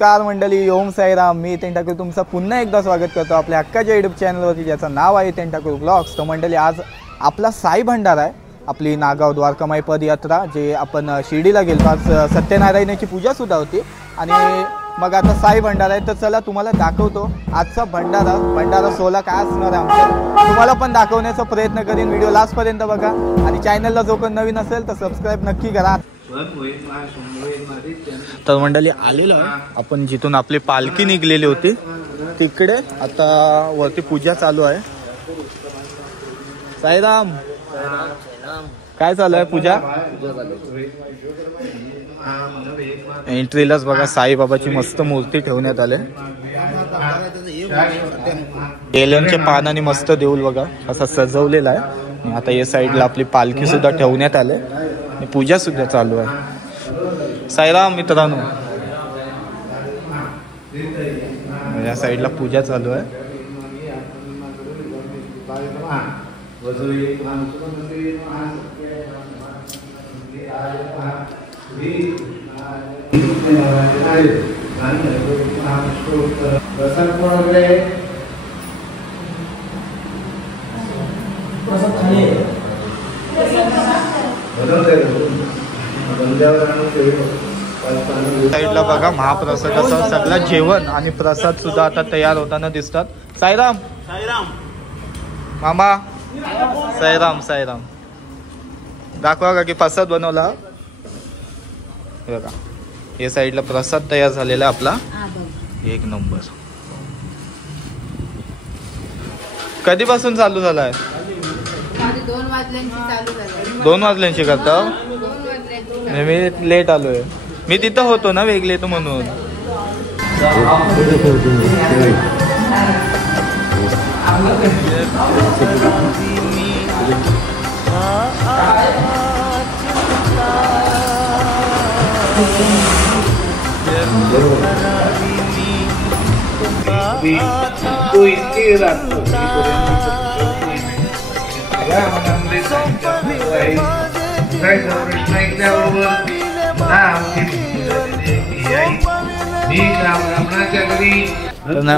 नमस्कार मंडळी, ओम साईराम. मी हितेन ठाकूर तुमचं पुन्हा एकदा स्वागत करतो आपल्या हक्काच्या यूट्यूब चॅनलवरती, ज्याचं नाव आहे हितेन ठाकूर ब्लॉग्स. तर मंडळी, आज आपला साई भंडारा आहे. आपली नागाव द्वारकामाई पदयात्रा जे आपण शिर्डीला गेलो. आज सत्यनारायणाची पूजासुद्धा होती आणि मग आता साई भंडारा आहे. तर चला तुम्हाला दाखवतो आजचा भंडारा सोहळा काय असणार आहे आमच्या. तुम्हाला पण दाखवण्याचा प्रयत्न करीन. व्हिडिओ लास्टपर्यंत बघा आणि चॅनलला जो कोण नवीन असेल तर सबस्क्राईब नक्की करा. तर मंडळी, आलेलो आहे आपण जिथून आपली पालखी निघलेली होती तिकडे. आता वरती पूजा चालू आहे. साईराम, काय चालू आहे पूजा? एंट्रीलाच बघा साईबाबाची मस्त मूर्ती ठेवण्यात आली. केल्यांच्या पानाने मस्त देऊळ बघा असा सजवलेला आहे. आता या साईडला आपली पालखी सुद्धा ठेवण्यात आली आणि पूजा सुद्धा चालू आहे. साईराम मित्रांनो, या साईडला पूजा चालू आहे. साईडला बघा महाप्रसादाचं सगळं जेवण आणि प्रसाद सुद्धा आता तयार होताना दिसतात. साईराम मामा, साईराम दाखवा का की प्रसाद बनवला बघा. या साईडला प्रसाद तयार झालेला आपला, एक नंबर. कधीपासून चालू झालाय? 2 वाजल्यांची करता. मी लेट आलोय. मी तिथं होतो ना, वेगळे तो म्हणून.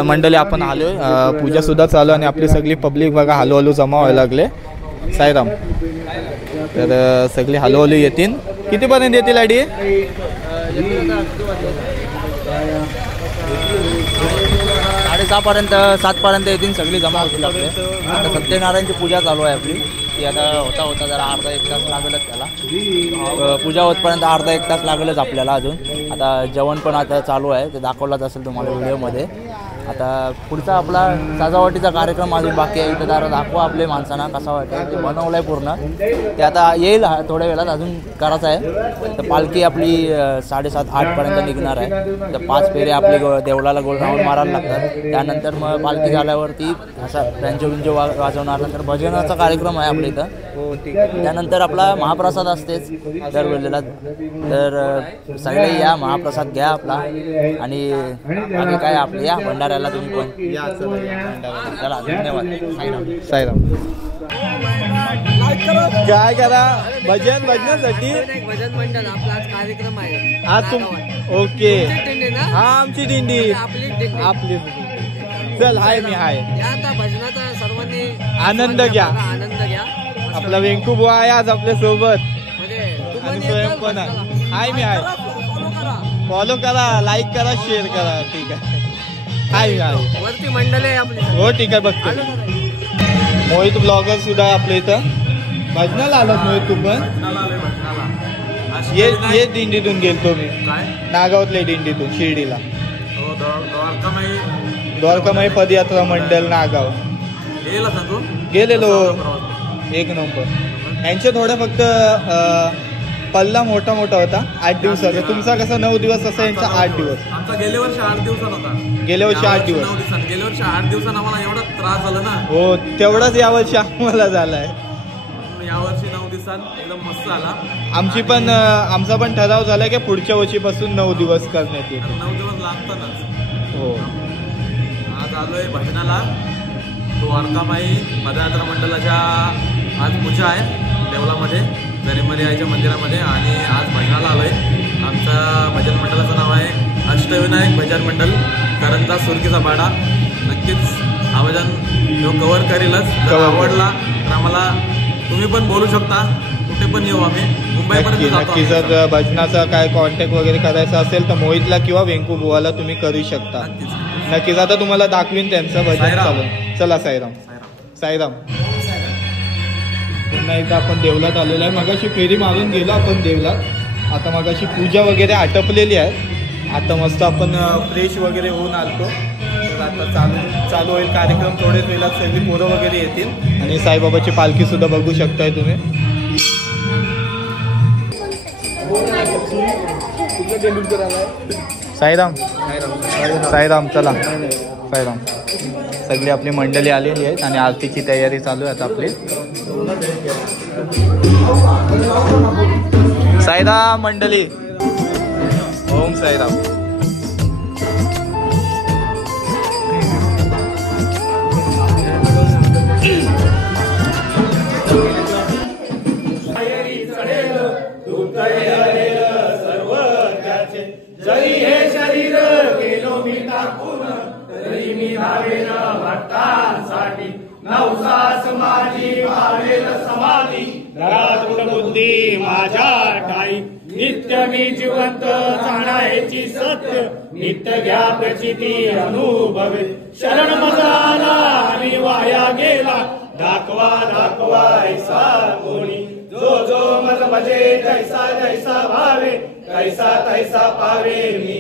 मंडळी, आपण आलोय. पूजा सुद्धा चालू आणि आपली सगळी पब्लिक बघा हळूहळू जमा व्हायला लागले. साईराम, तर सगळी हळूहळू येतील. कितीपर्यंत येतील आडी? 6:30पर्यंत 7पर्यंत येतील. सगळी जमा होतील. आता सत्यनारायणची पूजा चालू आहे आपली. ती आता होता जरा अर्धा 1 तास लागेलच त्याला. पूजा होतपर्यंत अर्धा 1 तास लागेलच आपल्याला अजून. आता जेवण पण आता चालू आहे, ते दाखवलाच असेल तुम्हाला व्हिडिओमध्ये. आता पुढचा आपला सजावटीचा कार्यक्रम अजून बाकी आहे. इथं जरा दाखवा आपल्या माणसांना कसा वाटतं. ते बनवलं आहे पूर्ण, ते आता येईल थोड्या वेळात. अजून करायचं आहे. तर पालखी आपली 7:30-8पर्यंत निघणार आहे. तर 5 फेरे आपले देवळाला गोल राऊंड मारायला लागतात. त्यानंतर मग पालखी झाल्यावरती असा त्यांचे वाजवणार. नंतर भजनाचा कार्यक्रम आहे आपल्या इथं. त्यानंतर आपला महाप्रसाद असतेच दरवेळेला. तर सगळे या, महाप्रसाद घ्या आपला. आणि बाकी काय आपलं या भंडाऱ्याला तुम्ही पण या. चला, धन्यवाद. साईराम, काय करा भजनासाठी भजन मंडळ आपला आज कार्यक्रम आहे. आज ओके. हा, आमची दिंडी आपली. चल, हाय मी हाय. आता भजनाचा सर्वांनी आनंद घ्या. आपला वेंकू बुवा आहे आज आपल्या सोबत आणि स्वयं पण हाय मी हाय. फॉलो करा, लाईक करा, शेअर करा. ठीक आहे. हाय हाय. वरती मंडळ आहे आपली. हो ठीक आहे, बघतो. मोहित ब्लॉगर सुद्धा आपल्या इथं. भजनाला आलात मोहित तू पण? ये दिंडीतून गेलतो मी, नागावातल्या दिंडीतून शिर्डीला. द्वारकामाई पदयात्रा मंडळ नागाव गेलेलो. एक नंबर. यांचे थोडं फक्त पल्ला मोठा होता. 8 दिवसाचा. तुमचा कसा 9 दिवस, असा यांचा 8 दिवस. आमचा गेल्या वर्षी 8 दिवसांना होता. गेल्या वर्षी 8 दिवस. गेल्या वर्षी 8 दिवसांना आम्हाला एवढा त्रास झाला ना. हो, तेवढाच यावर्षी आम्हाला झालाय. यावर्षी 9 दिवसांत एकदम मस्त झाला. आमचा पण ठराव झाला की पुढच्या वर्षीपासून 9 दिवस करण्यात येते. 9 दिवस लागतातच. हो. आज आलोय भजनाला. द्वारकामाई पदयात्रा मंडळाच्या आज पूजा आहे देवळामध्ये, गरीमरी आईच्या मंदिरामध्ये. आणि आज भजनाला आलोय. आमच्या भजन मंडळाचं नाव आहे अष्टविनायक भजन मंडळ करंजा सुरकीचा पाडा. नक्कीच हा भजन तो कव्हर करेलच. जर Cover आवडला तर आम्हाला तुम्ही पण बोलू शकता. कुठे पण येऊ आम्ही मुंबईपर्यंत जातो नक्की आम्ही. जर भजनाचा काय कॉन्टॅक्ट वगैरे करायचा असेल तर मोहितला किंवा वेंकू बुवाला तुम्ही करू शकता. नक्कीच. नक्कीच आता तुम्हाला दाखवीन त्यांचं भजन साईराम. चालून. चला साईराम. साईराम. साईराम. पुन्हा एकदा आपण देवलात आलेलो आहे. मगाशी फेरी मारून गेलो आपण देवलात. आता मगाशी पूजा वगैरे आटपलेली आहे. आता मस्त आपण फ्रेश वगैरे होऊन आलतो. तर आता चालू होईल कार्यक्रम. थोडेच वेळात सगळी पोरं वगैरे येतील आणि साईबाबाची पालखी सुद्धा बघू शकताय तुम्ही. साईराम. साईराम. चला साईराम. सगळी आपली मंडळी आलेली आहेत आणि आरतीची तयारी चालू आहे आता आपली. साईराम मंडळी. ओम साईराम. जरी हे शरीर गेलो मी टाकून तरी मी धावेन भक्तांसाठी. नवसास माझी भावेल समाधी घरात बुद्धी माझ्या ठाई. नित्य मी जिवंत जाणायची सत्य नित्य घ्या प्रचिती अनुभवे. शरण मजाला आणि वाया गेला दाखवा दाखवा ऐसा कोणी. जो मज भजे जैसा जैसा भावे कैसा तैसा पावे मी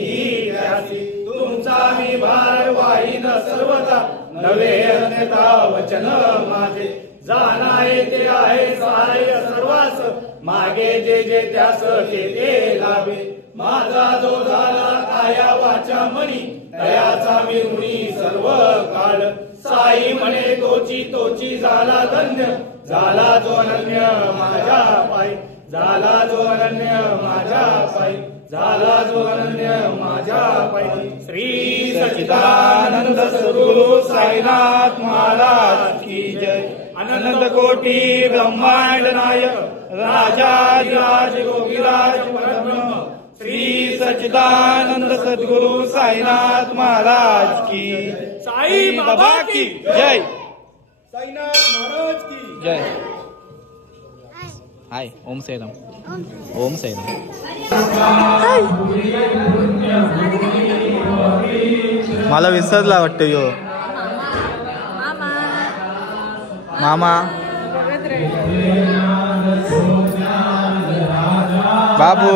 त्यासी. तुमचा मी भार वाईन सर्वता नवे अन्यथा वचन माझे. जाणाये ते आहे सहाय्य सर्वास मागे जे जे त्यास ते लाभे. माझा जो झाला काया वाचा मनी तयाचा मी ऋणी सर्व काळ. साई म्हणे तोची तोची झाला धन्य झाला जो अनन्य माझ्या पायी. झाला जो अनन्य माझ्या पायी. झाला जो अनन्य माझ्या पायी. श्री सच्चिदानंद सद्गुरु साईनाथ महाराज की जय. अनंत कोटी ब्रह्मांड नायक राजाधिराज योगीराज परब्रह्म श्री सच्चिदानंद सद्गुरु साईनाथ महाराज की. साई बाबा की जय. साईनाथ महाराज की जय. हाय. ओम साईराम. ओम साईराम. मला विसरला वाटतं यो मामा. बाबू.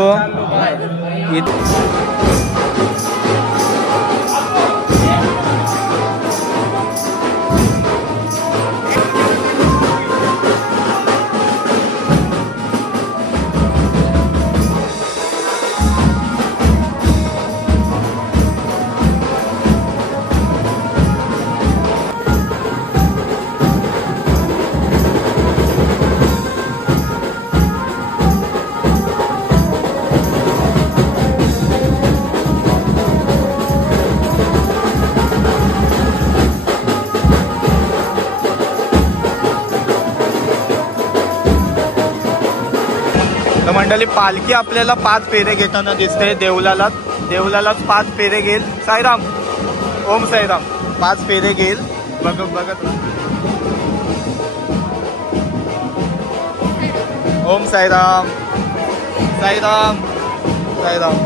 तर मंडळी पालखी आपल्याला 5 फेरे घेताना दिसते. देवलालाच 5 फेरे घेईल. साईराम. ओम साईराम. 5 फेरे घेईल. बघत ओम साईराम. साईराम. साईराम.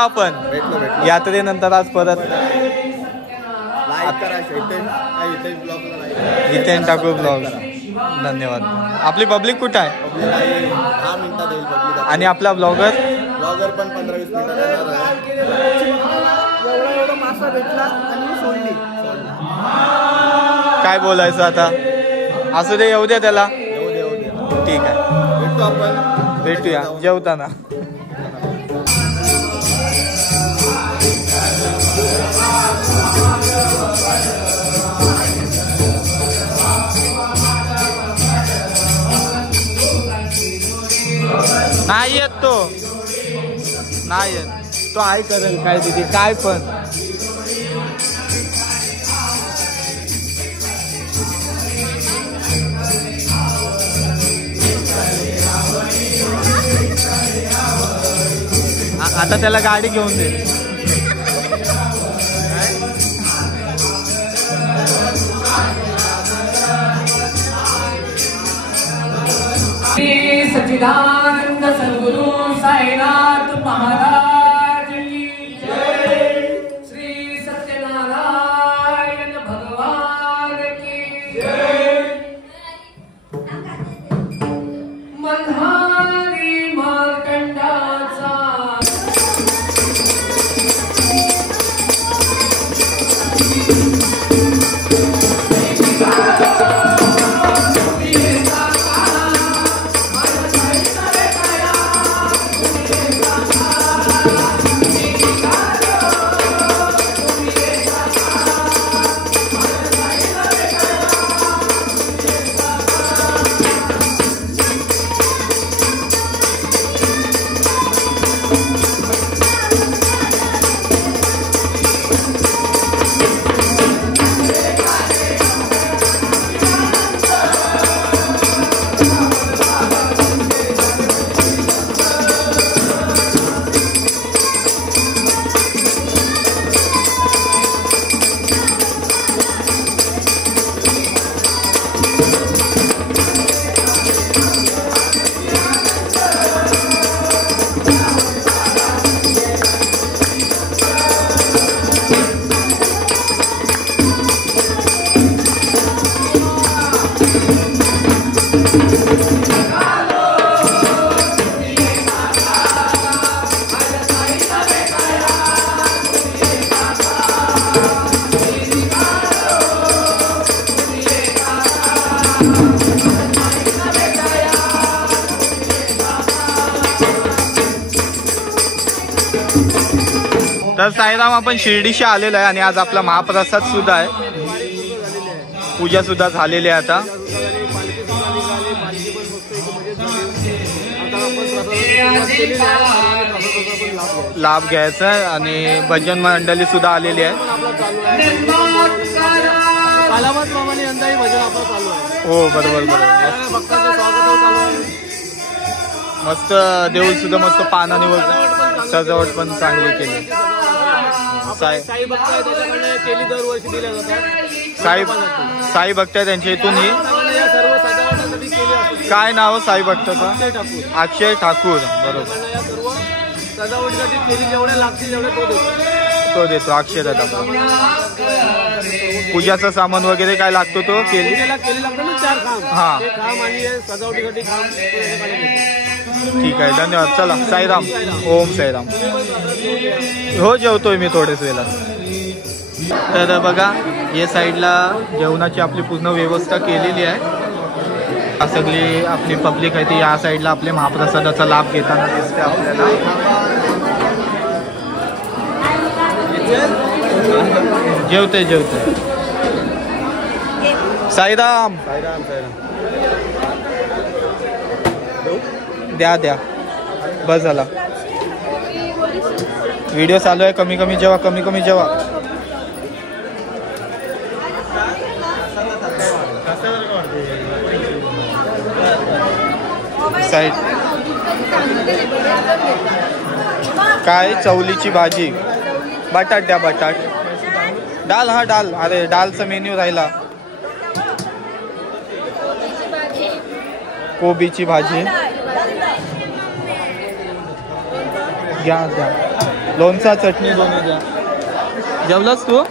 आपण यात्रेनंतर आज परत हितेन ठाकूर ब्लॉग. धन्यवाद. आपली पब्लिक कुठं आहे 10 मिनिटात येईल पब्लिक. आणि आपला ब्लॉगर ब्लॉगर पण 15-20 मिनिटात येणार आहे. एवढा मासा भेटला आणि सोडली. काय बोलायचं आता. असू दे, येऊ द्या त्याला. येऊ दे. ठीक आहे, भेटतो आपण. भेटूया जेवताना. नाही येत तो, नाही येत तो. आहे करेल काय तिथे काय पण. आता त्याला गाडी घेऊन दे. सच्चिदानंद सद्गुरु साईनाथ महाराज की जय. श्री सत्यनारायण भगवान की जय. मल्हारी मार्कंडाचा तर साईराम आपण शिर्डीशी आलेलो आहे आणि आज आपला महाप्रसाद सुद्धा आहे. पूजा सुद्धा झालेली आहे. आता लाभ घ्यायचा आहे आणि भजन मंडळी सुद्धा आलेली आहे. हो बरोबर बरोबर. मस्त देऊळ सुद्धा मस्त पानाने वगैरे सजावट पण चांगली केली. साई भक्त आहे त्यांच्या इथून ही. काय नाव साई भक्ताचं? अक्षय ठाकूर. बरोबर. तो देतो अक्षय दादा. पूजाचा सामान वगैरे काय लागतो तो केली. हा ठीक आहे, धन्यवाद. चला साईराम. ओम साईराम. हो जेवतोय मी थोडेच वेळात. तर बघा या साईडला जेवणाची आपली पूर्ण व्यवस्था केलेली आहे. सगळी आपली पब्लिक आहे ती या साईडला आपल्या महाप्रसादाचा लाभ घेताना दिसते आपल्याला. जेवते साईराम. द्या बस झाला. व्हिडिओ चालू आहे. कमी जेवा. साईड काय चवलीची भाजी. बटाट द्या. बटाट डाल. हा डाल. अरे डालचा मेन्यू राहिला. कोबीची भाजी घ्या. लोणचा चटणी दोन्ही द्या. जेवलास तू?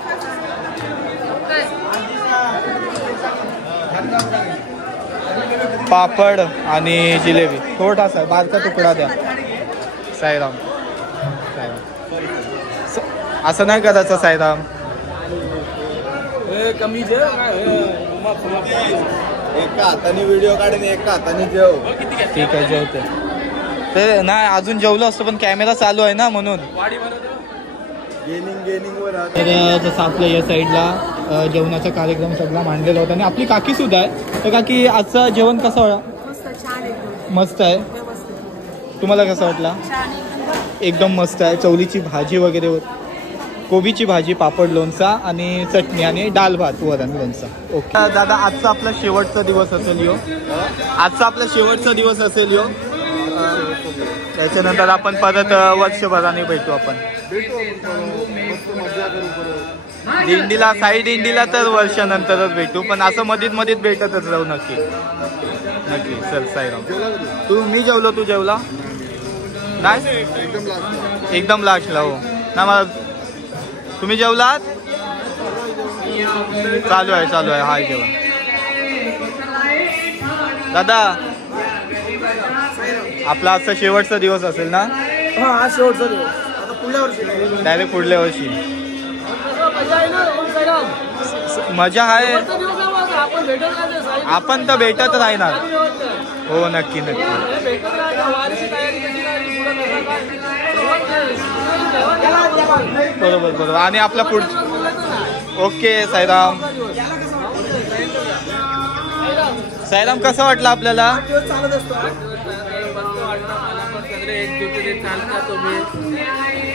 पापड आणि जिलेबी थोडासा बारका तुकडा द्या. साईराम असं नाही करायचं साईराम. एका हाताने व्हिडिओ काढून एका हाताने जेव. ठीक आहे जेवते ते नाही अजून जेवलो असतो पण कॅमेरा चालू आहे ना म्हणून. गेनिंग वर तर जसं आपल्या या साईडला जेवणाचा कार्यक्रम सगळा मांडलेला होता आणि आपली काकी सुद्धा आहे. तर काकी आजचं जेवण कसं वाटलं? मस्त आहे. तुम्हाला कसं वाटला? एकदम मस्त आहे. चवलीची भाजी वगैरे होती, कोबीची भाजी, पापड, लोणचा आणि चटणी आणि डाल भात वरण लोणचा. ओके दादा आजचा आपला शेवटचा दिवस असेल यो. आजचा आपला शेवटचा दिवस असेल यो. त्याच्यानंतर आपण परत वर्षभराने भेटू. आपण दिंडीला साई दिंडीला तर वर्षानंतरच भेटू पण असं मधीत भेटतच राहू. नक्की नक्की. चल साईराम. तू मी जेवलो तू जेवला नाही? एकदम लास्टला. हो ना मला तुम्ही जेवलात? चालू आहे हाय जेवण. दादा आपला आजचा शेवटचा दिवस असेल ना? हा शेवटचा दिवस. आता पुढल्या वर्षी डायरेक्ट पुढल्या वर्षी मजा आहे. आपण तर भेटत राहणार. हो नक्की नक्की. बरोबर आणि आपला पुढ. ओके साईराम. साईराम कसं वाटलं आपल्याला?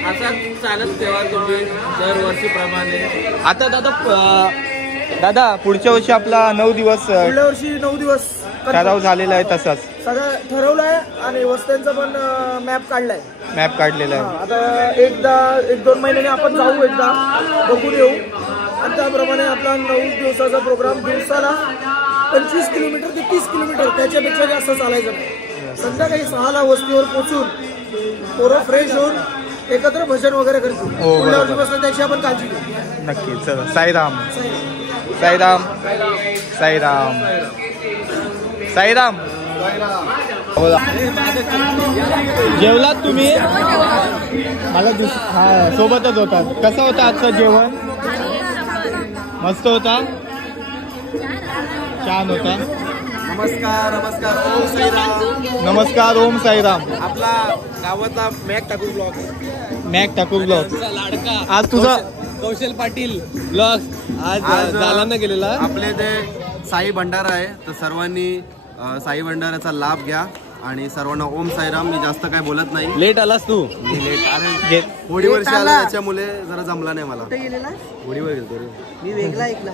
असं चालत ठेवा तुम्ही दरवर्षीप्रमाणे. आता दादा पुढच्या वर्षी आपला 9 दिवस पुढल्या वर्षी 9 दिवस ठराव झालेला आहे. तसाच सगळं ठरवलंय आणि वस्त्यांचा पण मॅप काढलाय. मॅप काढलेला आहे. आता एकदा 1-2 महिन्याने आपण जाऊ, एकदा बघून येऊ आणि त्याप्रमाणे आपला 9 दिवसाचा प्रोग्राम दिवसाला 25 किलोमीटर ते 30 किलोमीटर त्याच्यापेक्षा जास्त चालायचं नाही. संध्याकाळी 6ला वस्तीवर पोहोचून पोरं फ्रेश होऊन एकत्र भजन वगैरे करतो. पुढल्या वर्षीपासून त्याची आपण काळजी घेऊ. नक्की. चला साईराम साईराम साईराम साईराम. जेवलात तुम्ही? मला हा सोबतच होतात. कसं होतं आजचं जेवण? मस्त होता. छान होता. नमस्कार ओम साईराम. नमस्कार ओम साईराम. आपला गावाचा मॅक ठाकूर ब्लॉग आज तुझा कौशल पाटील ब्लॉग आज जालना गेलेला. आपले ते साई भंडारा आहे तर सर्वांनी साई भंडाराचा लाभ घ्या आणि सर्वांना ओम साईराम. मी जास्त काय बोलत नाही. लेट आलास तू? मी लेट अरे होडी वर्षी आला त्याच्यामुळे जरा जमला नाही मला. होडीवर गेलो रे मी वेगळा ऐकला.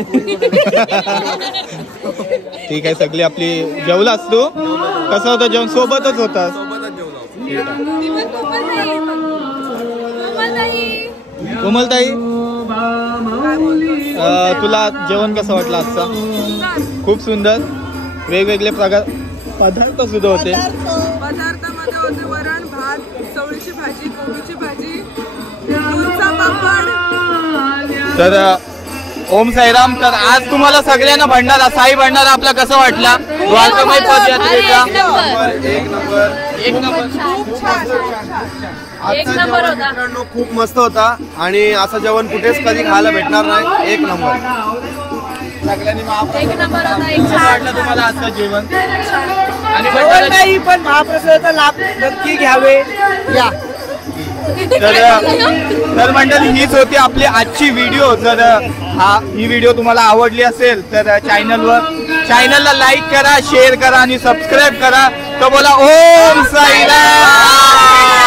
ठीक आहे. सगळी आपली जेवलास तू? कसं होतं जेवण? सोबतच होतास? सोबतच जेवलो. कोमलताई तुला जेवण कसं वाटलं आजचा? खूप सुंदर. वेगवेगळे पदार्थ सुद्धा होते. पदार्थामध्ये होते वरण भात, चवळीची भाजी, कोबीची भाजी, लोणचा, पापड. तर ओम साईराम. तर आज तुम्हाला सगळ्यांना भंडारा साई भंडारा आपला कसं वाटला? द्वारकामाई पदयात्रेचा एक नंबर मित्रांनो खूप मस्त होता आणि असं जेवण कुठेच कधी खायला भेटणार नाही. एक नंबर. सगळ्यांनी वाटलं तुम्हाला आजचं जेवण? आणि पण महाप्रसादाचा लाभ नक्की घ्यावे या. तर मंडळी हीच होती आपली आजची व्हिडिओ. जर ही व्हिडिओ तुम्हाला आवडली असेल तर चॅनलला लाईक करा, शेअर करा आणि सबस्क्राईब करा. तर बोला ओम साईराम.